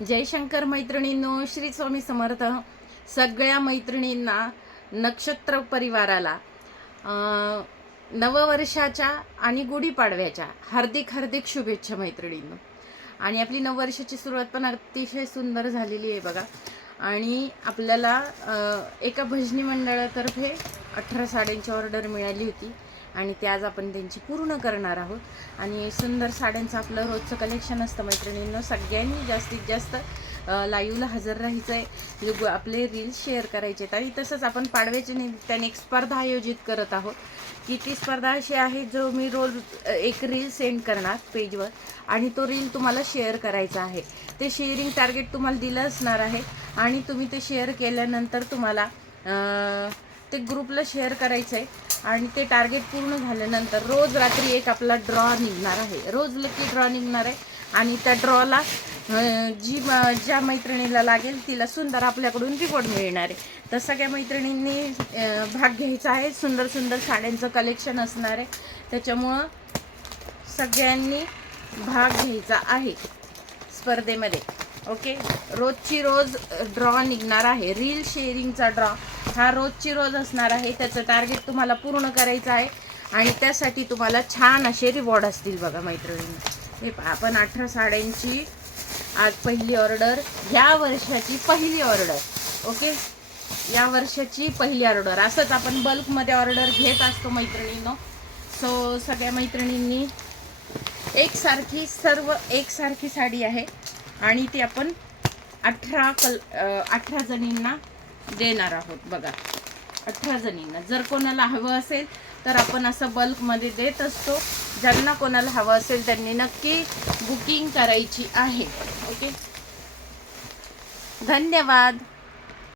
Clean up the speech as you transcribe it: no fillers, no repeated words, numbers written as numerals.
जय शंकर मैत्रिणींनो, श्री स्वामी समर्थ. सगळ्या मैत्रिणींना, नक्षत्र परिवाराला नववर्षाच्या आणि गुढीपाडव्याच्या हार्दिक हार्दिक शुभेच्छा मैत्रिणींनो. आणि आपली नववर्षाची सुरुवात पण अतिशय सुंदर झालेली आहे बघा. आणि आपल्याला एका भजनी मंडळातर्फे 18 साड्यांची ऑर्डर मिळाली होती आणि ते आज आपण त्यांची पूर्ण करणार आहोत. आणि सुंदर साड्यांचं आपलं रोजचं कलेक्शन असतं मैत्रिणींनो. सगळ्यांनी जास्तीत जास्त लाईव्हला हजर राहायचं आहे, आपले रील्स शेअर करायचे आहेत. आणि तसंच आपण पाडव्याच्या निमित्ताने एक स्पर्धा आयोजित करत आहोत की ती स्पर्धा अशी आहे, जो मी रोज एक रील सेंड करणार पेजवर आणि तो रील तुम्हाला शेअर करायचा आहे. ते शेअरिंग टार्गेट तुम्हाला दिलं असणार आहे आणि तुम्ही ते शेअर केल्यानंतर तुम्हाला ते ग्रुपला शेअर करायचं आहे. आणि ते टार्गेट पूर्ण झाल्यानंतर रोज रात्री एक आपला ड्रॉ निघणार आहे, रोज लकी ड्रॉ निघणार आहे. आणि त्या ड्रॉला ज्या मैत्रिणीला लागेल तिला सुंदर आपल्याकडून रिवॉर्ड मिळणार आहे. तर सगळ्या मैत्रिणींनी भाग घ्यायचा आहे. सुंदर सुंदर साड्यांचं कलेक्शन असणार आहे, त्याच्यामुळं सगळ्यांनी भाग घ्यायचा आहे स्पर्धेमध्ये. ओके, रोजची रोज ड्रॉ निघणार आहे. रील शेअरिंगचा ड्रॉ हा रोजची रोज असणार आहे. त्याचं टार्गेट तुम्हाला पूर्ण करायचं आहे आणि त्यासाठी तुम्हाला छान असे रिवॉर्ड असतील बघा मैत्रिणींनी. हे आपण 18 साड्यांची आज पहिली ऑर्डर, या वर्षाची पहिली ऑर्डर. ओके, या वर्षाची पहिली ऑर्डर. असंच आपण बल्कमध्ये ऑर्डर घेत असतो मैत्रिणींनो. सो सगळ्या मैत्रिणींनी एकसारखी साडी आहे आणि ती आपण 18 जणींना देणार आहोत बघा. 18 जणींना. जर कोणाला हवं असेल तर आपण असं बल्कमध्ये देत असतो. ज्यांना कोणाला हवं असेल त्यांनी नक्की बुकिंग करायची आहे. ओके, धन्यवाद.